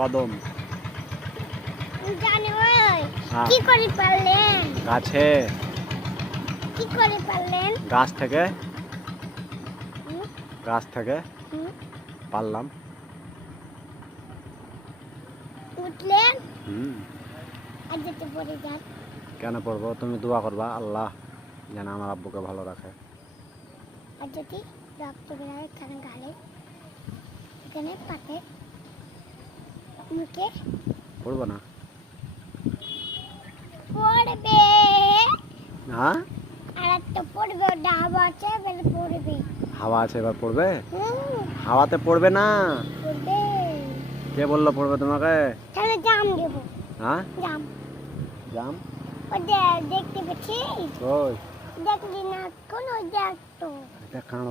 কদম। জানি ওই হ্যাঁ। কি করে পারলেন? গাছে। কি করে পারলেন? গাছ থেকে। হুম, গাছ থেকে হুম। পারলাম। উঠলেন হুম। আর যেতে পড়ে যান। কেন পড়বো? তুমি দোয়া করবা আল্লাহ যেন আমার আব্বুকে ভালো রাখে। আর যদি রক্ত বেরোয় এখানে গালে, এখানে পাতে, মুখে পড়বো না। পড়বে। হ্যাঁ, আর একটা পড়বে, ডাব আছে এবার পড়বে। হাওয়া আছে এবার পড়বে। হুম, হাওয়াতে পড়বে না। পড়বে। কে বললো পড়বে তোমাকে? তাহলে জাম দেবো। হ্যাঁ, জাম। জাম। ওই দেখতে পেয়েছিস? ওই দেখলি না কোন ওই দেখতো। এটা কাঁড়।